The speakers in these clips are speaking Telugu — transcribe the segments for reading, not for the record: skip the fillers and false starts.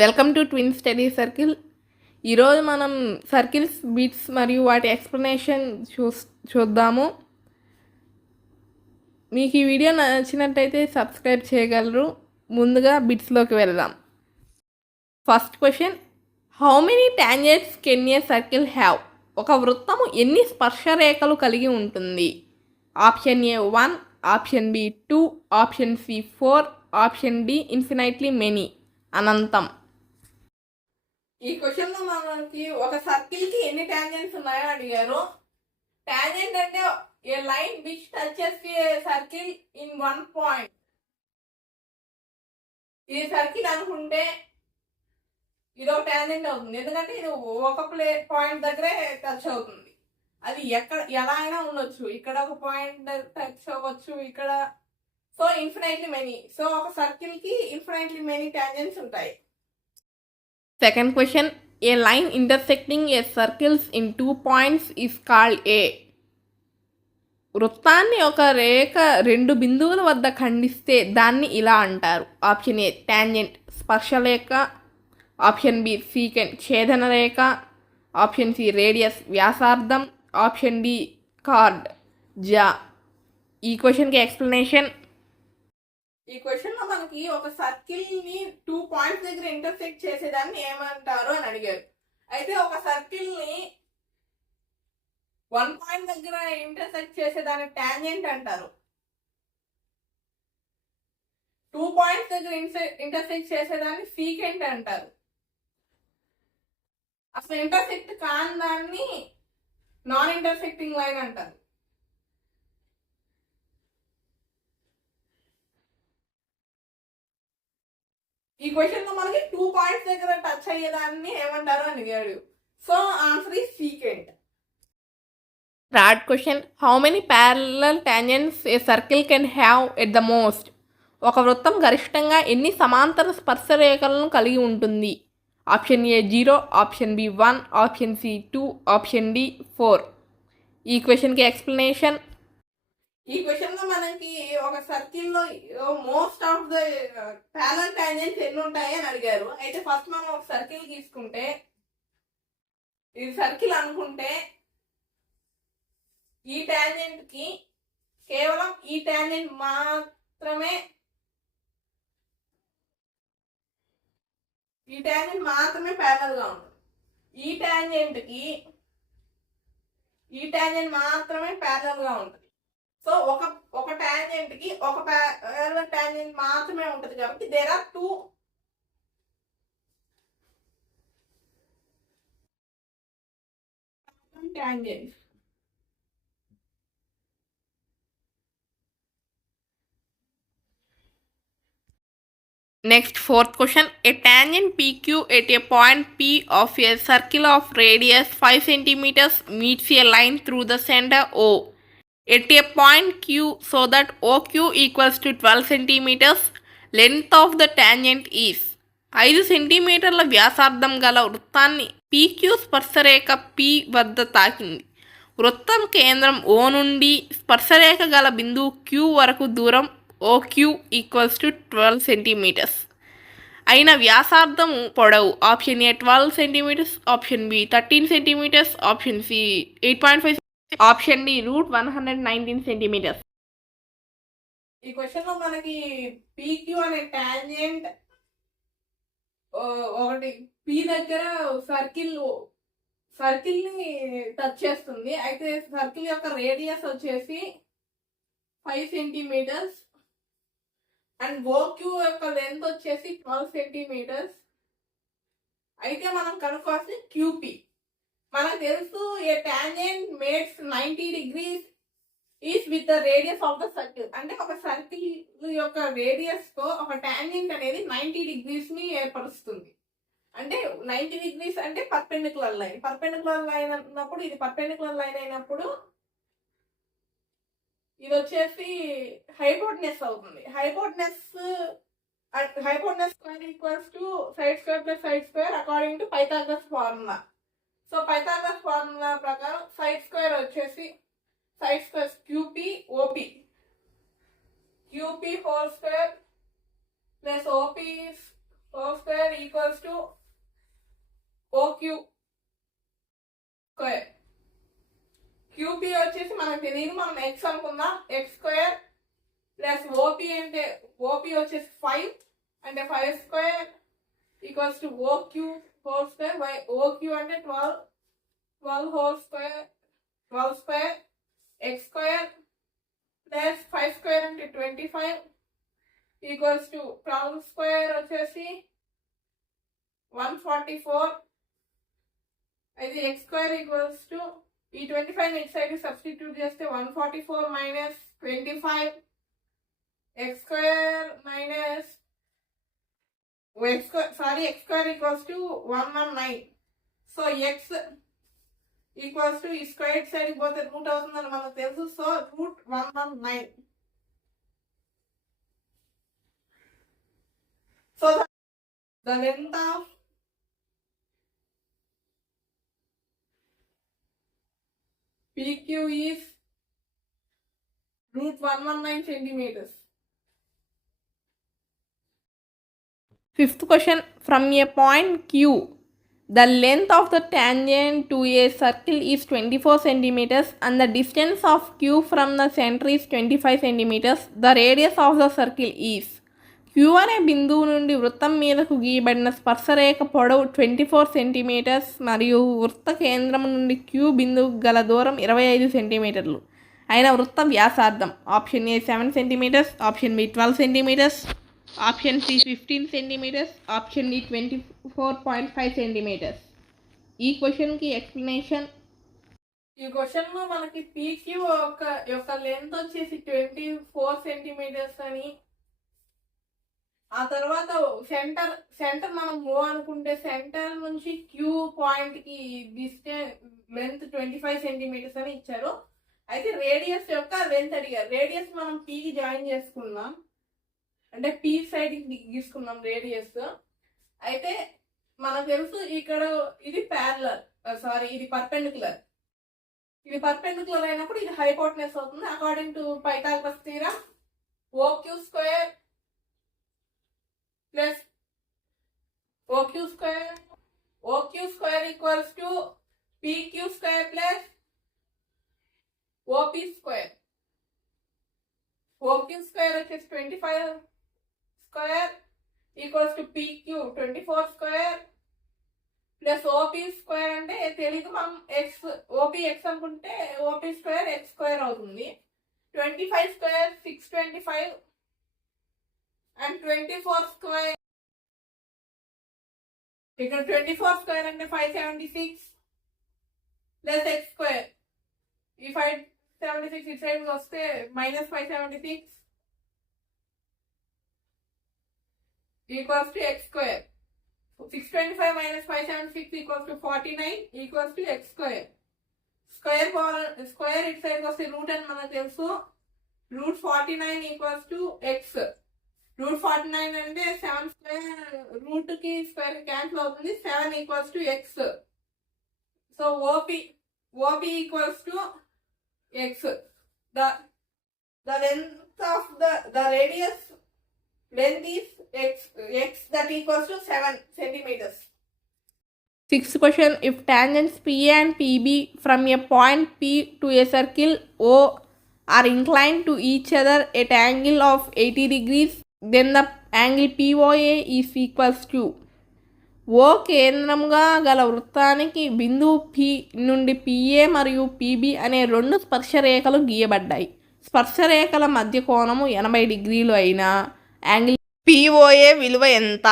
Welcome to twin study circle. ఈరోజు మనం సర్కిల్స్, బిట్స్ మరియు వాటి ఎక్స్ప్లెనేషన్ చూద్దాము. మీకు ఈ వీడియో నచ్చినట్టయితే సబ్స్క్రైబ్ చేయగలరు. ముందుగా బిట్స్లోకి వెళ్దాం. First question, how many tangents can a circle have? ఒక వృత్తము ఎన్ని స్పర్శరేఖలు కలిగి ఉంటుంది? Option A 1, option B 2, option C 4, option D infinitely many, అనంతం. ఈ క్వశ్చన్లో మనకి ఒక సర్కిల్కి ఎన్ని టాంజెంట్స్ ఉన్నాయో అడిగారు. టాంజెంట్ అంటే a line which touches a circle in one point. ఈ సర్కిల్ అనుకుంటే ఇది ఒక టాంజెంట్ అవుతుంది, ఎందుకంటే ఇది ఒక పాయింట్ దగ్గరే టచ్ అవుతుంది. అది ఎలా అయినా ఉండొచ్చు, ఇక్కడ ఒక పాయింట్ టచ్ అవ్వచ్చు, ఇక్కడ. So infinitely many. సో ఒక సర్కిల్కి ఇన్ఫినైట్లీ మెనీ టాంజెంట్స్ ఉంటాయి. Second question, A line intersecting A circles in 2 points is called a? వృత్తాన్ని ఒక రేఖ 2 బిందువుల వద్ద ఖండిస్తే దాన్ని ఇలా అంటారు. ఆప్షన్ ఏ టాంజెంట్, స్పర్శరేఖ. ఆప్షన్ బి సీకెంట్, ఛేదన రేఖ. ఆప్షన్ సి రేడియస్, వ్యాసార్థం. ఆప్షన్ డి కార్డ్, జా. ఈ క్వశ్చన్కి ఎక్స్ప్లెనేషన్. ఈ క్వశ్చన్లో మనకి ఒక సర్కిల్ని 2 points దగ్గర ఇంటర్సెక్ట్ చేసేదాన్ని ఏమంటారు అని అడిగారు. అయితే ఒక సర్కిల్ని 1 point దగ్గర ఇంటర్సెక్ట్ చేసేదాన్ని టాంజెంట్ అంటారు. 2 points దగ్గర ఇంటర్సెక్ట్ చేసేదాన్ని సీకెంట్ అంటారు. అసలు ఇంటర్సెక్ట్ కాని దాన్ని నాన్ ఇంటర్సెక్టింగ్ లైన్ అంటారు. ఈ క్వశ్చన్లో మనకి 2 points దగ్గర టచ్ అయ్యేదాన్ని ఏమంటారు అని అడిగాడు. So answer is secant. Third question, how many parallel tangents a circle can have at the most? ఒక వృత్తం గరిష్టంగా ఎన్ని సమాంతర స్పర్శరేఖలను కలిగి ఉంటుంది? Option A 0, option B 1, option C 2, option D 4. ఈ క్వశ్చన్కి ఎక్స్ప్లెనేషన్. ఈ క్వశ్చన్లో మనకి ఒక సర్కిల్లో most of the parallel tangents ఎన్ని ఉంటాయి అని అడిగారు. అయితే ఫస్ట్ మనం ఒక సర్కిల్ తీసుకుంటే, ఇది సర్కిల్ అనుకుంటే ఈ టాంజెంట్కి కేవలం ఈ టాంజెంట్ మాత్రమే ప్యారలల్గా ఉంటుంది. ఈ టాంజెంట్ మాత్రమే ప్యారలల్గా ఉంటుంది. సో ఒక టాంజెంట్కి ఒక ప్యారలల్ టాంజెంట్ మాత్రమే ఉంటుంది కాబట్టి there are 2 tangents. Next, fourth question, a tangent PQ at a point P of a circle of radius 5 centimeters meets a line through the center O at a point Q so that OQ equals to 12 centimeters. Length of the tangent is. 5 సెంటీమీటర్ల వ్యాసార్థం గల వృత్తాన్ని PQ స్పర్శరేఖ P వద్ద తాకింది. వృత్తం కేంద్రం O నుండి స్పర్శరేఖ గల బిందువు Q వరకు దూరం OQ ఈక్వల్స్ టు 12 centimeters. అయిన వ్యాసార్థము పొడవు. Option A 12 centimeters, option B 13 centimeters, option C 8.5, option D √119 centimeters. ఈ క్వశ్చన్లో మనకి PQ అనే టాంజెంట్ ఒకటి P దగ్గర సర్కిల్ని టచ్ చేస్తుంది. అయితే సర్కిల్ యొక్క రేడియస్ వచ్చేసి 5 centimeters అండ్ OQ యొక్క లెంత్ వచ్చేసి 12 centimeters. అయితే మనం కనుక్కోవాల్సి QP. మనకు తెలుసు ఏ tangent makes 90 degrees is with the radius of the circle. అంటే ఒక సర్కిల్ యొక్క రేడియస్తో ఒక టాంజెంట్ అనేది 90 degrees ఏర్పరుస్తుంది. అంటే 90 degrees అంటే పర్పెండిక్యులర్ లైన్. పర్పెండిక్యులర్ లైన్ అన్నప్పుడు ఇది పర్పెండిక్యులర్ లైన్ అయినప్పుడు ఇది వచ్చేసి హైపోటెనస్ అవుతుంది. Hypotenuse square equals to side square plus side square according to Pythagoras formula. So Pythagoras formula ప్రకారం సైడ్ స్క్వేర్ వచ్చేసి side square QP OP. QP whole square plus OP whole square equal equals to OQ square. QP వచ్చేసి మనకు తెలియదు, మనం ఎక్స్ అనుకుందాం. ఎక్స్ స్క్వేర్ ప్లస్ ఓపీ అంటే ఓపీ వచ్చేసి 5 అంటే 5 square equals to OQ whole square by OQ అంటే 12 whole square 12 square X square plus 5 square అంటే 25 ఈక్వల్స్ టు 12 స్క్వేర్ వచ్చేసి 144. అయితే ఎక్స్ స్క్వేర్ ఈక్వల్స్ టు ఈ 25 ఇట్ సైడ్ సబ్స్టిట్యూట్ చేస్తే 144 minus 25 X square minus x square equals to 119. So x equals to ఈ స్క్వేర్ సైడ్ పోతే రూట్ అవుతుందని మనకు తెలుసు. So root 119. So the length of PQ is root 119 centimeters. Fifth question, from a point Q, the length of the tangent to a circle is 24 centimeters and the distance of Q from the center is 25 centimeters. The radius of the circle is. Q అనే బిందువు నుండి వృత్తం మీదకు గీయబడిన స్పర్శరేఖ పొడవు 24 సెంటీమీటర్స్ మరియు వృత్త కేంద్రం నుండి Q బిందువుకు గల దూరం 25 సెంటీమీటర్లు అయిన వృత్త వ్యాసార్థం. Option A 7 centimetres, option B 12 centimetres, option C 15 centimetres, option D 24.5 centimetres. ఈ క్వశ్చన్కి ఎక్స్ప్లెనేషన్. ఈ క్వశ్చన్లో మనకి పీక్యూ యొక్క లెంత్ వచ్చేసి 24 సెంటీమీటర్స్ అని, ఆ తర్వాత సెంటర్ మనం ఓ అనుకుంటే సెంటర్ నుంచి క్యూ పాయింట్కి డిస్టెన్స్ లెంత్ 25 సెంటీమీటర్స్ అని ఇచ్చారు. అయితే రేడియస్ యొక్క లెంత్ అడిగారు. రేడియస్ మనం పీకి జాయిన్ చేసుకుందాం, అంటే పీ సైడ్ తీసుకున్నాం రేడియస్. అయితే మనకు తెలుసు ఇక్కడ ఇది ప్యారలల్, ఇది పర్పెండిక్యులర్. ఇది పర్పెండిక్యులర్ అయినప్పుడు ఇది హైపోటెనస్ అవుతుంది. According to Pythagoras theorem OQ square plus OQ square equals to PQ square plus OP square. OQ square వచ్చేసి 25 square equals to PQ 24 square plus OP square అంటే తెలీదు, మనం ఓపీ ఎక్స్ అనుకుంటే ఓపీ స్క్వేర్ ఎక్స్ స్క్వేర్ అవుతుంది. 25 స్క్వేర్ 625 అండ్ 24 స్క్వేర్ ఇక్కడ 24 స్క్వేర్ అంటే 576 ప్లస్ ఎక్స్ స్క్వేర్. ఈ 576 ఇటు సైడ్ వస్తే minus 576 equals to X square. 625 minus 576 equals to 49 equals to X square. Square ఇటు సైడ్ వస్తే రూట్ అని మనకు తెలుసు. Root 49 equals to X. Root 49 అంటే 7 స్క్వేర్ రూట్ కి స్క్వేర్ క్యాన్సిల్ అవుతుంది. 7 equals to X. So OP equals to x. The length of the radius length is x that equals to 7 centimeters. Sixth question, if tangents PA and PB from a point P to a circle O are inclined to each other at angle of 80 degrees, then the angle POA is equals to. ఓ కేంద్రంగా గల వృత్తానికి బిందువు పి నుండి పిఏ మరియు పిబి అనే 2 స్పర్శరేఖలు గీయబడ్డాయి. స్పర్శరేఖల మధ్య కోణము 80 డిగ్రీలు అయిన యాంగిల్ పిఓఏ విలువ ఎంత?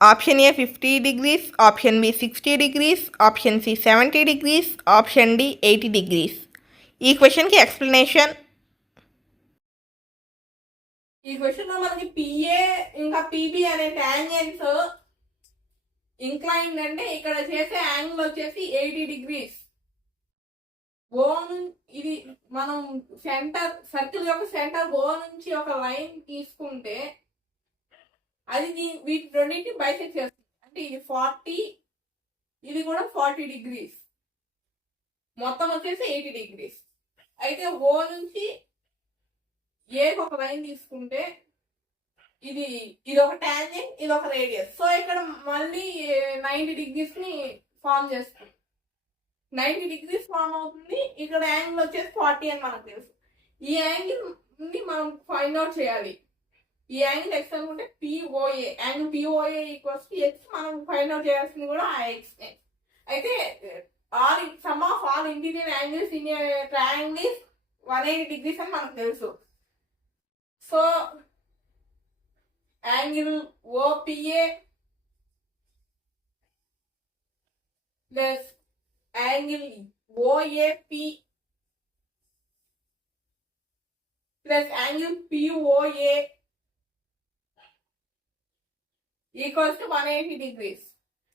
Option A 50 degrees, option B 60 degrees, option C 70 degrees, option D 80 degrees. ఈ క్వశ్చన్కి ఎక్స్ప్లెనేషన్. ఈ క్వశ్చన్లో మనకి పిఏ ఇంకా పిబి అనే టాంజెంట్స్ ఇంక్లైన్డ్ అంటే ఇక్కడ చేసే యాంగిల్ వచ్చేసి 80 డిగ్రీస్. ఓ ఇది మనం సర్కిల్ యొక్క సెంటర్ ఓ నుంచి ఒక లైన్ తీసుకుంటే అది వీటి రెండింటిని బైసెక్ట్ చేస్తుంది. అంటే ఇది 40, ఇది కూడా 40 డిగ్రీస్, మొత్తం వచ్చేసి 80 డిగ్రీస్. అయితే ఓ నుంచి ఏకి ఒక లైన్ తీసుకుంటే ఇది ఒక టాంజెంట్, ఇది ఒక రేడియస్. సో ఇక్కడ మళ్ళీ 90 degreesని ఫామ్ చేస్తుంది. 90 degrees ఫామ్ అవుతుంది. ఇక్కడ యాంగిల్ వచ్చేసి 40 అని మనకు తెలుసు. ఈ యాంగిల్ని మనం ఫైండ్ అవుట్ చేయాలి. ఈ యాంగిల్ ఎక్స్ అనుకుంటే POA, angle POA equals to X. మనం ఫైండ్ అవుట్ చేయాల్సింది కూడా ఆ ఎక్స్. అయితే sum of all interior angles in triangle is 180 degrees అని మనకు తెలుసు. So angle OPA plus angle OAP plus angle POA equals to 180 degrees.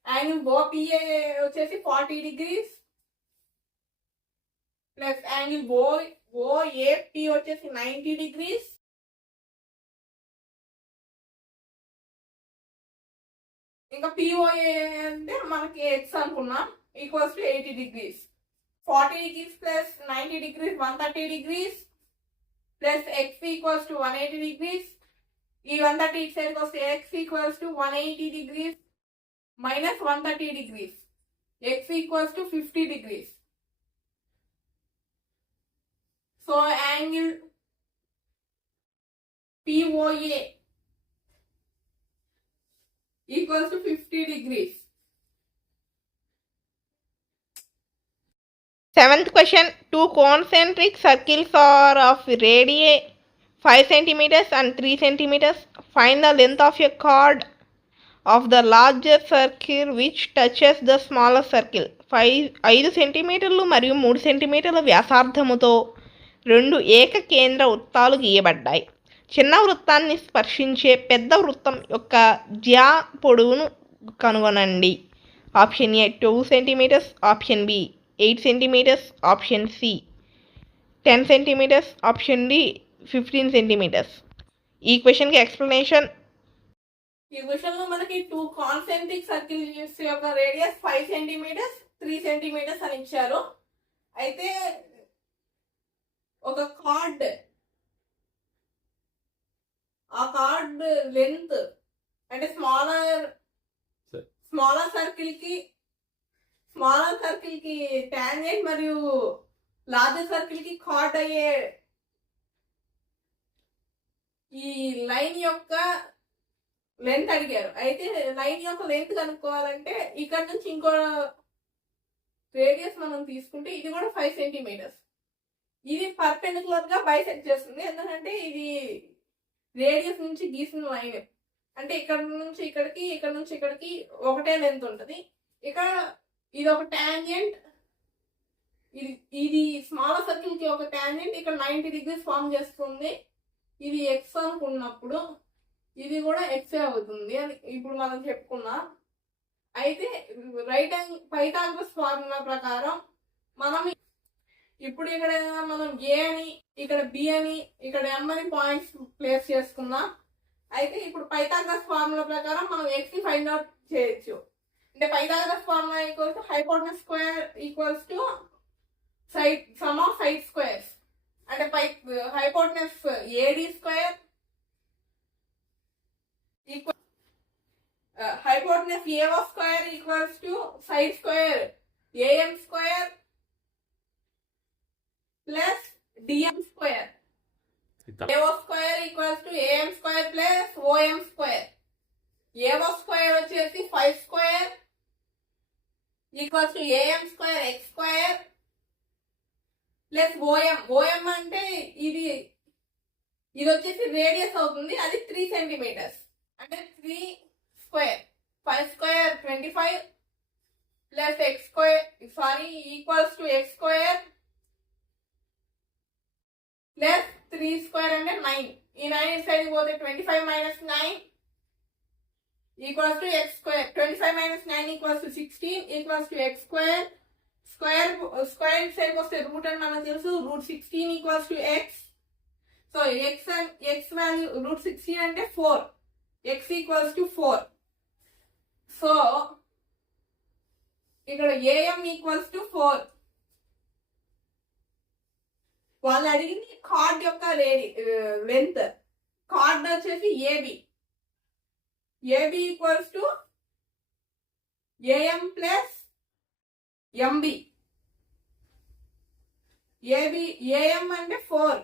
Angle OPA వచ్చేసి 40 degrees ప్లస్ యాంగిల్ ఓఏపి వచ్చేసి 90 degrees. ఇంకా పిఓఏ అంటే మనకి ఎక్స్ అనుకున్నాం equals to 80 degrees. 40 degrees plus 90 degrees 130 degrees plus X equals to 180 degrees. ఈ 130 ఇటు సైడ్కి వస్తే X equals to 180 degrees minus 130 degrees. X equals to 50 degrees. So angle POA equals to 50 degrees. 7th question. Two concentric circles are of radii 5 centimeters and 3 centimeters. Find the length of a chord of the larger circle which touches the smaller circle. 5 సెంటీమీటర్లు మరియు 3 సెంటీమీటర్ల వ్యాసార్థముతో 2 ఏకకేంద్ర వృత్తాలు గీయబడ్డాయి. చిన్న వృత్తాన్ని స్పర్శించే పెద్ద వృత్తం యొక్క జ్యా పొడవును కనుగొనండి. Option A 2 centimeters, option B 8 centimeters, option C 10 centimeters, option D 15 centimeters. ఈ క్వశ్చన్కి ఎక్స్ప్లెనేషన్. ఈ క్వశ్చన్లో మనకి 2 కాన్సెంట్రిక్ సర్కిల్స్ యొక్క రేడియస్ 5 centimeters, 3 centimeters అని ఇచ్చారు. అయితే ఒక కార్డ్, ఆ కార్డ్ లెంత్ అంటే స్మాలర్ సర్కిల్ కి టాంజెంట్ మరియు లార్జర్ సర్కిల్ కి కార్డ్ అయ్యే ఈ లైన్ యొక్క లెంత్ అడిగారు. అయితే లైన్ యొక్క లెంత్ కనుక్కోవాలంటే ఇక్కడ నుంచి ఇంకో రేడియస్ మనం తీసుకుంటే ఇది కూడా 5 centimeters. ఇది పర్పెండిక్యులర్ గా బైసెక్ట్ చేస్తుంది. ఎందుకంటే ఇది రేడియస్ నుంచి గీసిన లైన్. అంటే ఇక్కడ నుంచి ఇక్కడికి, ఇక్కడ నుంచి ఇక్కడికి ఒకటే లెంత్ ఉంటుంది. ఇక్కడ ఇది ఒక టాంజెంట్, ఇది స్మాల్ సర్కిల్ కి ఒక టాంజెంట్ ఇక్కడ 90 degrees ఫామ్ చేస్తుంది. ఇది ఎక్స్ అనుకున్నప్పుడు ఇది కూడా ఎక్సే అవుతుంది అని ఇప్పుడు మనం చెప్పుకున్నాం. అయితే రైట్ యాంగిల్ పైథాగరస్ ఫార్ములా ప్రకారం మనం ఇప్పుడు ఇక్కడ మనం ఏ అని, ఇక్కడ బి అని, ఇక్కడ ఎం అని పాయింట్స్ ప్లేస్ చేసుకున్నాం. అయితే ఇప్పుడు పైథాగరస్ ఫార్ములా ప్రకారం మనం ఎక్స్ ని ఫైండ్ అవుట్ చేయొచ్చు. అంటే Pythagoras formula equals to hypotenuse square equals to side sum of side squares. అంటే hypotenuse AD square equal hypotenuse AO square equals to side square AM square plus DM square. AO square equals to AM square plus OM square. AO square వచ్చేసి 5 square equals to AM square X square plus OM. OM అంటే ఇది వచ్చేసి రేడియస్ అవుతుంది. అది 3 centimeters. అంటే 3 square 5 square 25 plus X square equals to X square plus 3 square అంటే 9. ఈ 9 సైడ్ పోతే 25 minus 9 equals to X square. 25 minus 9 equals to 16 equals to X square. Square side వస్తే రూట్ అని మనకు తెలుసు. Root 16 equals to X. So X value root 16 అంటే 4. X equals to 4. సో ఇక్కడ ఏఎం ఈక్వల్స్ టు 4. వాళ్ళు అడిగింది కార్డ్ యొక్క లెంత్. కార్డ్ వచ్చేసి AB. AB equals to AM plus MB. AM అంటే 4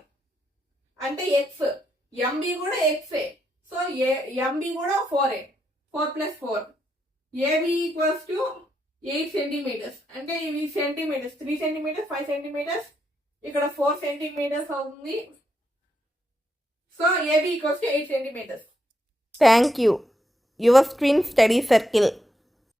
అంటే ఎక్స్, ఎంబి కూడా ఎక్సే, సో ఎంబి కూడా 4 + 4. ఏబి ఈక్వల్స్ టు 8 సెంటీమీటర్స్, అంటే ఇవి సెంటీమీటర్స్, 3 సెంటీమీటర్స్, 5 సెంటీమీటర్స్, ఇక్కడ 4 సెంటీమీటర్స్ అవుతుంది. So AB equals to 8 centimetres. Thank you. Your stream study circle.